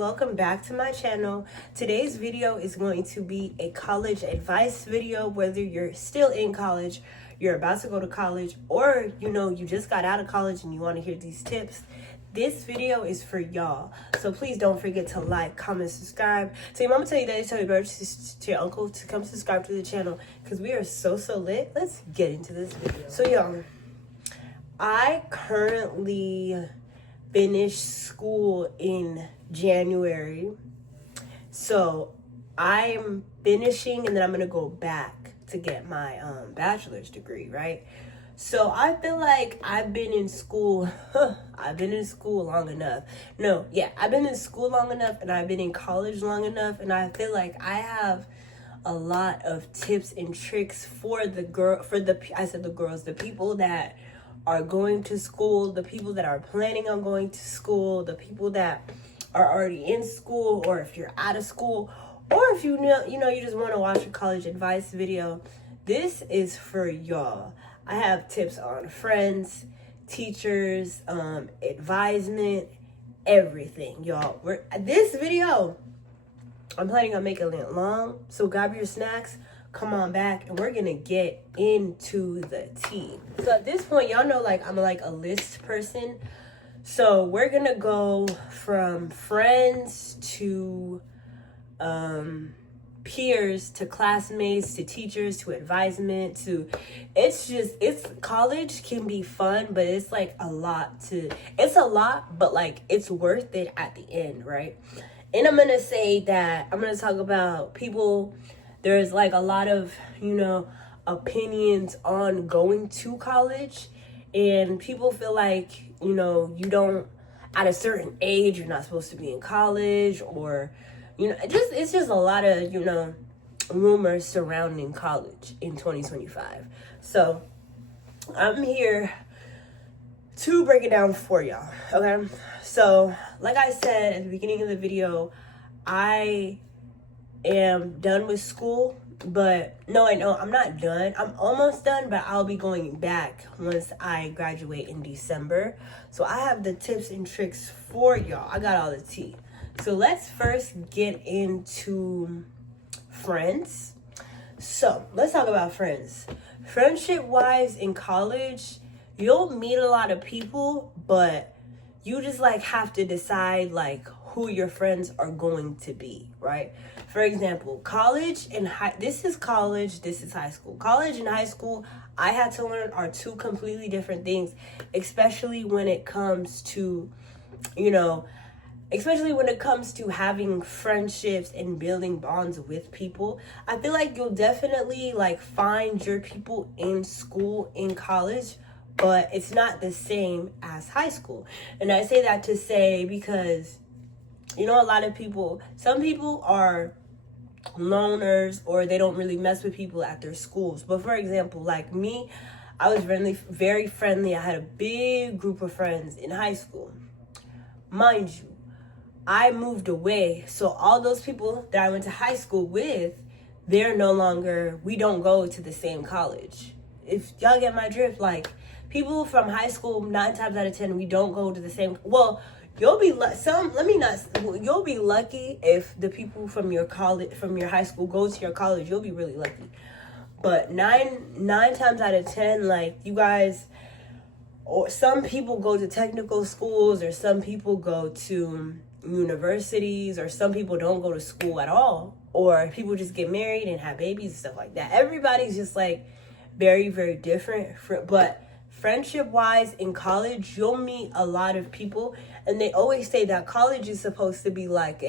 welcome back to my channel. Today's video is going to be a college advice video. Whether you're still in college, you're about to go to college, or you just got out of college and you want to hear these tips, this video is for y'all. So please don't forget to like, comment, subscribe. Tell your mama, tell your daddy, tell your brother, to your uncle to come subscribe to the channel, because we are so lit. Let's get into this video. So y'all, I currently finished school in January. So I'm finishing and then I'm gonna go back to get my bachelor's degree, right? So I feel like I've been in school I've been in school long enough. I've been in school long enough and I've been in college long enough, and I feel like I have a lot of tips and tricks for the people that are going to school, the people that are planning on going to school, the people that are already in school, or if you're out of school, or if you just want to watch a college advice video. This is for y'all. I have tips on friends, teachers, advisement, everything, y'all. This video, I'm planning on making it long, so grab your snacks, come on back, and we're gonna get into the tea. So at this point, y'all know, I'm a list person. So we're gonna go from friends to peers to classmates to teachers to advisement to college can be fun, but it's a lot, but it's worth it at the end, right? And I'm gonna talk about people. There's a lot of opinions on going to college, and people feel like you don't, at a certain age, you're not supposed to be in college, or it's just a lot of rumors surrounding college in 2025. So I'm here to break it down for y'all. Okay, so like I said at the beginning of the video, I am done with school, but I'm not done. I'm almost done, but I'll be going back once I graduate in December. So I have the tips and tricks for y'all. I got all the tea. So let's first get into friends. So let's talk about friends. Friendship wise, in college, you'll meet a lot of people, but you just have to decide who your friends are going to be, right? For example, college and this is college, this is high school. College and high school, I had to learn, are two completely different things, especially when it comes to, having friendships and building bonds with people. I feel like you'll definitely find your people in school, in college, but it's not the same as high school. And I say that to say because a lot of people, some people are loners, or they don't really mess with people at their schools. But for example, me, I was very friendly. I had a big group of friends in high school. Mind you, I moved away. So all those people that I went to high school with, we don't go to the same college. If y'all get my drift, people from high school, 9 times out of 10, we don't go to the same, you'll be you'll be lucky if the people from your high school go to your college. You'll be really lucky. But nine times out of 10, you guys, or some people go to technical schools, or some people go to universities, or some people don't go to school at all, or people just get married and have babies and stuff like that. Everybody's just very, very different. But friendship wise, in college, you'll meet a lot of people, and they always say that college is supposed to be what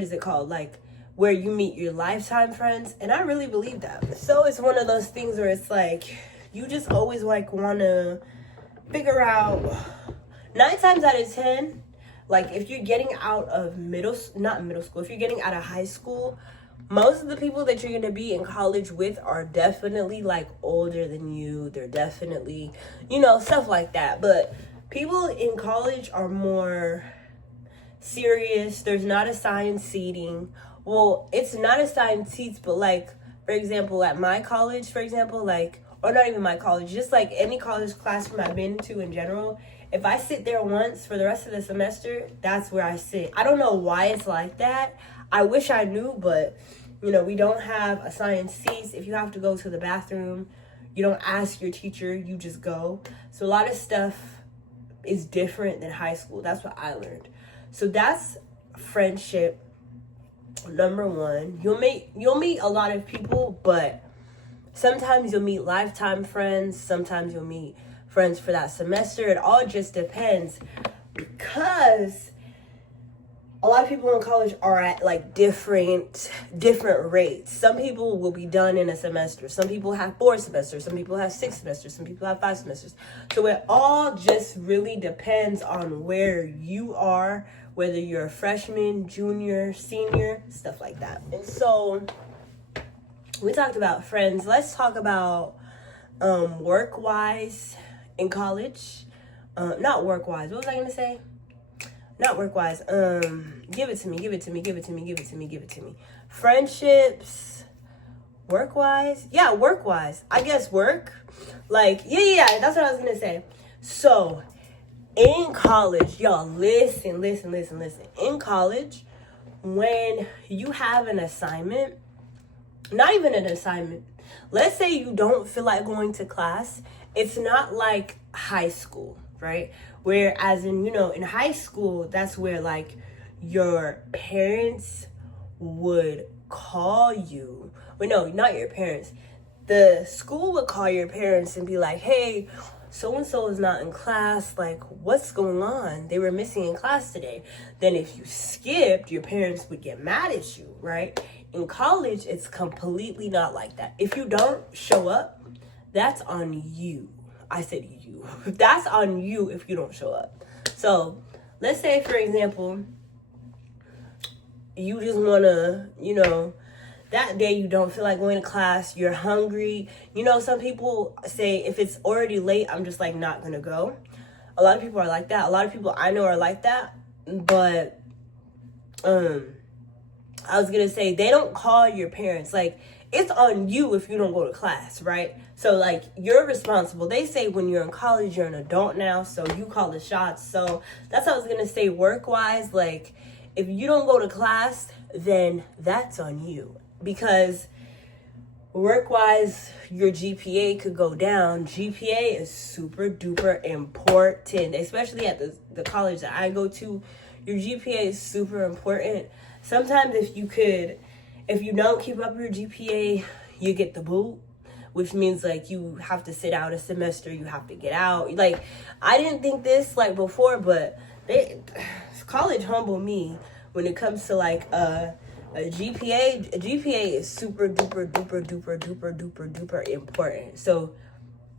is it called? Where you meet your lifetime friends. And I really believe that. So it's one of those things where it's you just always want to figure out, 9 times out of 10, if you're getting out of if you're getting out of high school, most of the people that you're going to be in college with are definitely older than you. They're definitely, stuff like that. But people in college are more serious. There's not assigned seating. Well, it's not assigned seats, but for example, at my college, or not even my college, just any college classroom I've been to in general, If I sit there once for the rest of the semester, that's where I sit. I don't know why it's like that. I wish I knew, but we don't have assigned seats. If you have to go to the bathroom, you don't ask your teacher, you just go. So a lot of stuff is different than high school. That's what I learned. So that's friendship number one. You'll meet a lot of people, but sometimes you'll meet lifetime friends. Sometimes you'll meet friends for that semester. It all just depends, because a lot of people in college are at like different rates. Some people will be done in a semester. Some people have 4 semesters. Some people have 6 semesters. Some people have 5 semesters. So it all just really depends on where you are, whether you're a freshman, junior, senior, stuff like that. And so we talked about friends. Let's talk about work-wise in college. Not work-wise. What was I going to say? Not work-wise. Give it to me. Friendships. Work-wise? Yeah, work-wise. I guess work. Like, yeah, that's what I was going to say. So, in college, y'all, listen. In college, when you have an assignment, not even an assignment, let's say you don't feel like going to class, it's not like high school, right? Whereas in high school, that's where like your parents would call you. Well, no, not your parents. The school would call your parents and be like, hey, so-and-so is not in class. Like, what's going on? They were missing in class today. Then if you skipped, your parents would get mad at you, right? In college, it's completely not like that. If you don't show up, that's on you. I said you. That's on you if you don't show up. So let's say, for example, you just want to, that day you don't feel like going to class, you're hungry. Some people say if it's already late, I'm just like not going to go. A lot of people are like that. A lot of people I know are like that. But I was going to say, they don't call your parents. Like, it's on you if you don't go to class, right? So, like, you're responsible. They say when you're in college, you're an adult now, so you call the shots. So, that's what I was going to say work-wise. Like, if you don't go to class, then that's on you. Because work-wise, your GPA could go down. GPA is super-duper important, especially at the college that I go to. Your GPA is super important. Sometimes if you don't keep up your GPA, you get the boot, which means like you have to sit out a semester, you have to get out. Like, I didn't think this like before, but college humbled me when it comes to like a GPA. A GPA is super duper duper important. So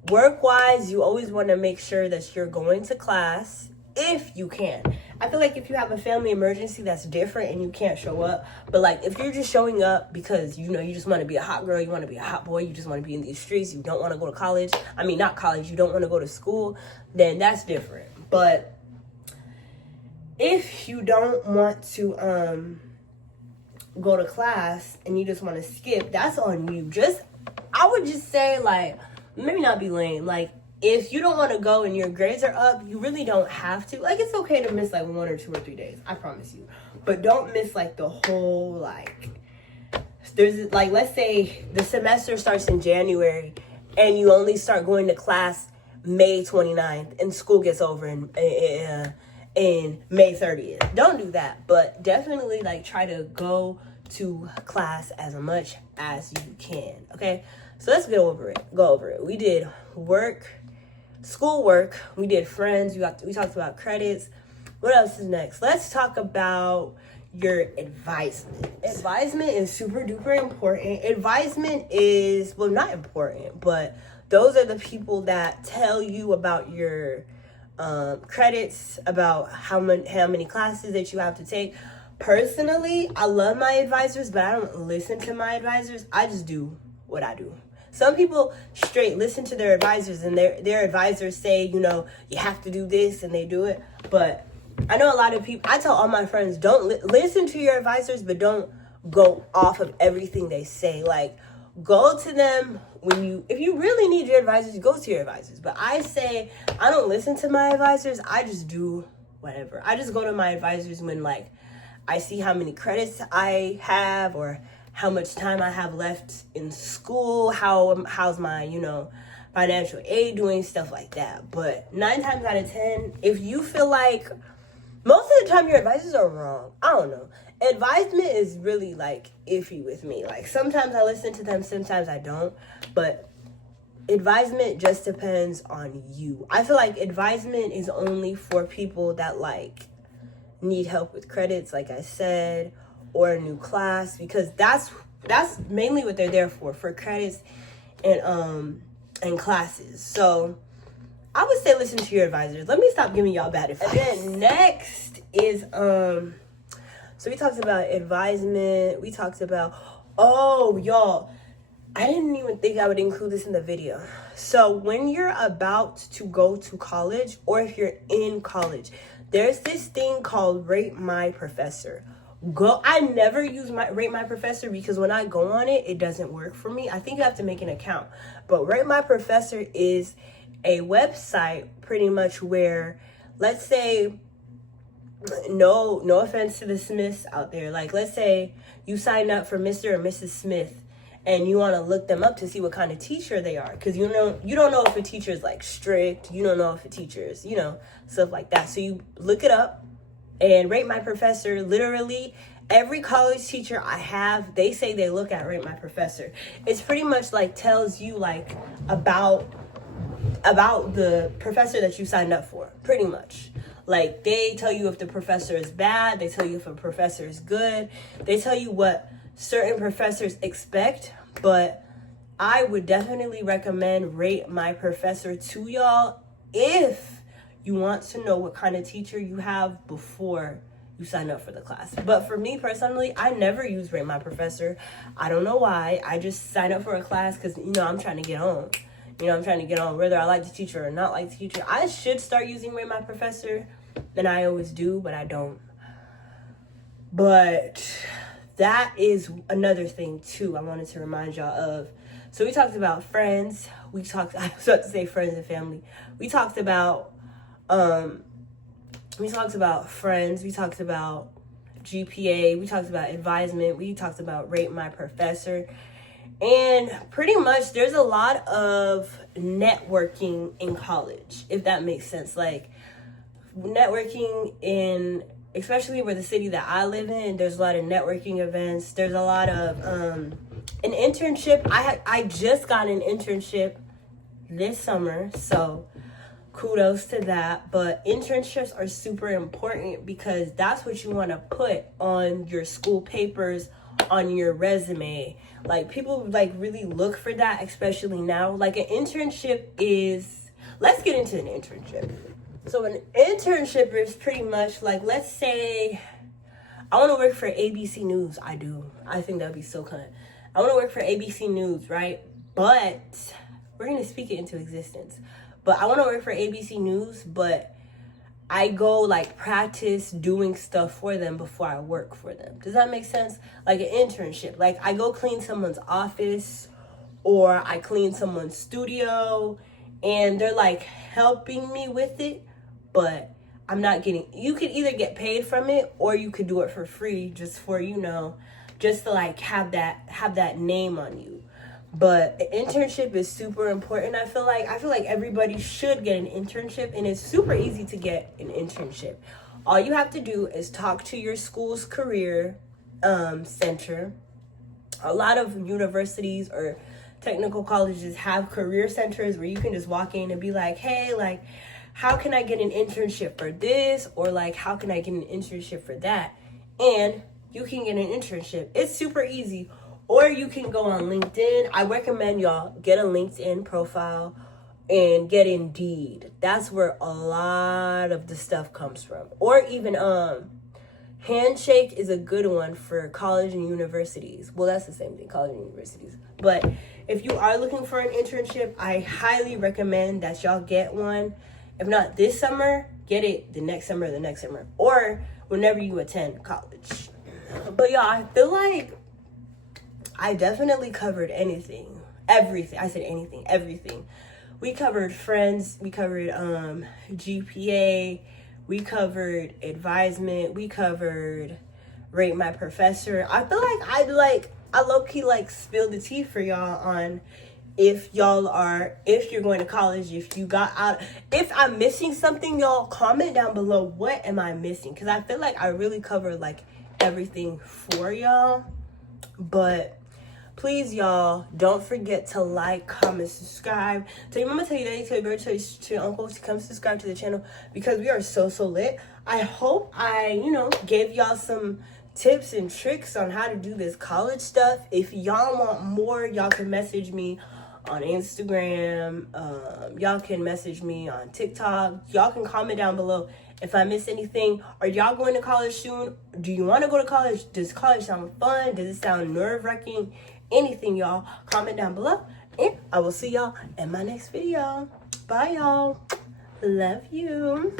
work-wise, you always want to make sure that you're going to class if you can. I feel like if you have a family emergency, that's different and you can't show up. But like if you're just showing up because you just want to be a hot girl, you want to be a hot boy, you just want to be in these streets, you don't want to go to college. I mean, not college, you don't want to go to school, then that's different. But if you don't want to go to class and you just want to skip, that's on you. I would just say, like, maybe not be lame. Like, if you don't want to go and your grades are up, you really don't have to. Like, it's okay to miss like 1 or 2 or 3 days. I promise you. But don't miss like the whole, like, there's like, let's say the semester starts in January and you only start going to class May 29th and school gets over in May 30th. Don't do that. But definitely like try to go to class as much as you can. Okay? So let's go over it. We did schoolwork, we did friends, we talked about credits. What else is next? Let's talk about your advisement. Advisement is super duper important. Advisement is, well, not important, but those are the people that tell you about your credits, about how many classes that you have to take. Personally, I love my advisors, but I don't listen to my advisors. I just do what I do. Some people straight listen to their advisors and their advisors say, you have to do this, and they do it. But I know a lot of people, I tell all my friends, don't listen to your advisors, but don't go off of everything they say. Like, go to them if you really need your advisors, go to your advisors. But I say I don't listen to my advisors. I just do whatever. I just go to my advisors when like I see how many credits I have or how much time I have left in school, how's my, financial aid doing, stuff like that. But 9 times out of 10, if you feel like most of the time your advisors are wrong, I don't know. Advisement is really like iffy with me. Like sometimes I listen to them, sometimes I don't. But advisement just depends on you. I feel like advisement is only for people that like need help with credits, like I said, or a new class, because that's mainly what they're there for credits and classes. So I would say listen to your advisors. Let me stop giving y'all bad advice. And then next is so we talked about advisement. We talked about y'all, I didn't even think I would include this in the video. So when you're about to go to college, or if you're in college, there's this thing called Rate My Professor. I never use Rate My Professor because when I go on it, it doesn't work for me. I think you have to make an account. But Rate My Professor is a website pretty much where, let's say, no offense to the Smiths out there. Like, let's say you signed up for Mr. or Mrs. Smith and you want to look them up to see what kind of teacher they are. Because you don't know if a teacher is like strict. You don't know if a teacher is, stuff like that. So you look it up and Rate My Professor. Literally every college teacher I have, they say they look at Rate My Professor. It's pretty much like tells you like about the professor that you signed up for, pretty much. Like they tell you if the professor is bad, they tell you if a professor is good, they tell you what certain professors expect. But I would definitely recommend Rate My Professor to y'all if you want to know what kind of teacher you have before you sign up for the class. But for me personally, I never use Rate My Professor. I don't know why. I just sign up for a class because I'm trying to get on. I'm trying to get on whether I like the teacher or not like the teacher. I should start using Rate My Professor, and I always do, but I don't. But that is another thing too I wanted to remind y'all of. So we talked about friends. I was about to say friends and family. We talked about friends. We talked about GPA. We talked about advisement. We talked about Rate My Professor. And pretty much there's a lot of networking in college, if that makes sense. Like networking in, especially where the city that I live in, there's a lot of networking events. There's a lot of an internship. I just got an internship this summer, so kudos to that. But internships are super important because that's what you want to put on your school papers, on your resume. Like people like really look for that, especially now. Like an internship is, let's get into an internship. So an internship is pretty much like, let's say I want to work for ABC News. I do. I think that'd be so fun. I want to work for ABC News, right? But we're going to speak it into existence. But I want to work for ABC News, but I go like practice doing stuff for them before I work for them. Does that make sense? Like an internship. Like I go clean someone's office or I clean someone's studio and they're like helping me with it, but I'm not getting, you could either get paid from it or you could do it for free just for, just to like have that name on you. But an internship is super important. I feel like everybody should get an internship, and it's super easy to get an internship. All you have to do is talk to your school's career center. A lot of universities or technical colleges have career centers where you can just walk in and be like, hey, like, how can I get an internship for this? Or like, how can I get an internship for that? And you can get an internship. It's super easy. Or you can go on LinkedIn. I recommend y'all get a LinkedIn profile and get Indeed. That's where a lot of the stuff comes from. Or even Handshake is a good one for college and universities. Well, that's the same thing, college and universities. But if you are looking for an internship, I highly recommend that y'all get one. If not this summer, get it the next summer, or whenever you attend college. But y'all, I definitely covered everything. I said anything, everything. We covered friends, we covered GPA, we covered advisement, we covered rate my professor. I feel like I low-key like spilled the tea for y'all on if you're going to college, if you got out. If I'm missing something, y'all comment down below what am I missing, because I feel like I really covered like everything for y'all. But please, y'all, don't forget to like, comment, subscribe. Tell your mama, tell your daddy, tell your brother, tell your uncle to come subscribe to the channel, because we are so lit. I hope I, gave y'all some tips and tricks on how to do this college stuff. If y'all want more, y'all can message me on Instagram. Y'all can message me on TikTok. Y'all can comment down below if I miss anything. Are y'all going to college soon? Do you want to go to college? Does college sound fun? Does it sound nerve-wracking? Anything, y'all, comment down below, and I will see y'all in my next video. Bye, y'all. Love you.